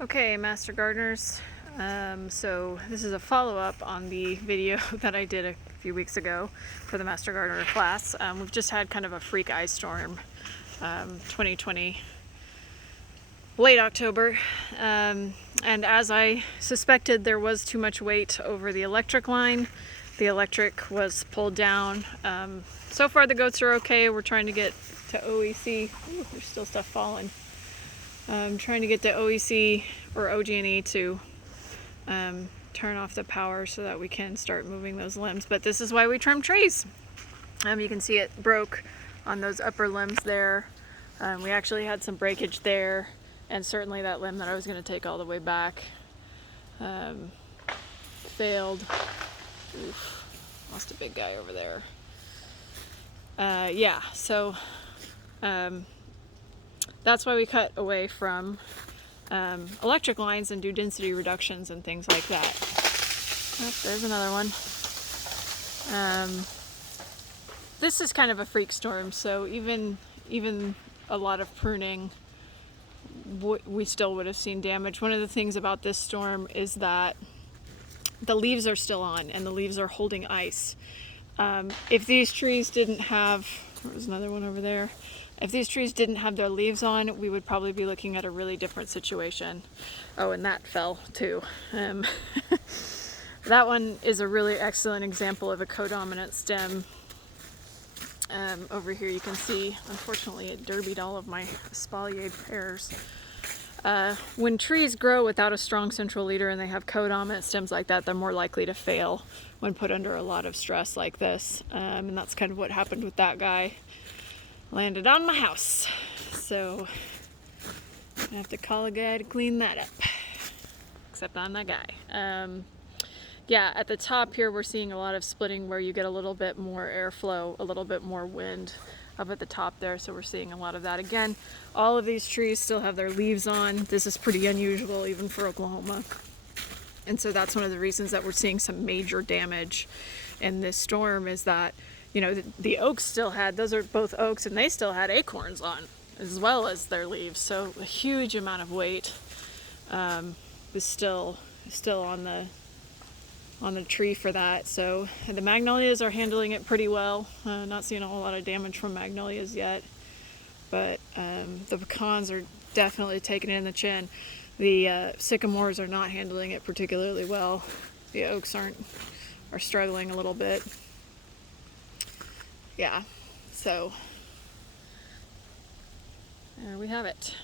Okay, Master Gardeners, so this is a follow-up on the video that I did a few weeks ago for the Master Gardener class. We've just had kind of a freak ice storm, 2020, late October, and as I suspected, there was too much weight over the electric line. The electric was pulled down. So far the goats are okay. We're trying to get to OEC. Ooh, there's still stuff falling. Trying to get to OEC or OG&E to turn off the power so that we can start moving those limbs. But this is why we trim trees. You can see it broke on those upper limbs there. We actually had some breakage there, and certainly that limb that I was going to take all the way back failed. Oof, lost a big guy over there. Yeah, so that's why we cut away from electric lines and do density reductions and things like that. Oh, there's another one. This is kind of a freak storm, so even a lot of pruning, we still would have seen damage. One of the things about this storm is that the leaves are still on and the leaves are holding ice. If these trees didn't have, there was another one over there. If these trees didn't have their leaves on, we would probably be looking at a really different situation. Oh, and that fell too. That one is a really excellent example of a codominant stem. Over here you can see, unfortunately it derbied all of my espalier pears. When trees grow without a strong central leader and they have codominant stems like that, they're more likely to fail when put under a lot of stress like this. And that's kind of what happened with that guy. Landed on my house. So I have to call a guy to clean that up. Except I'm that guy. Yeah, at the top here we're seeing a lot of splitting where you get a little bit more airflow, a little bit more wind up at the top there, so we're seeing a lot of that. Again, all of these trees still have their leaves on. This is pretty unusual even for Oklahoma. And so that's one of the reasons that we're seeing some major damage in this storm, is that, you know, the oaks still had, those are both oaks, and they still had acorns on as well as their leaves. So a huge amount of weight is still on the tree for that. So the magnolias are handling it pretty well. Not seeing a whole lot of damage from magnolias yet, but the pecans are definitely taking it in the chin. The sycamores are not handling it particularly well. The oaks are struggling a little bit. Yeah, so there we have it.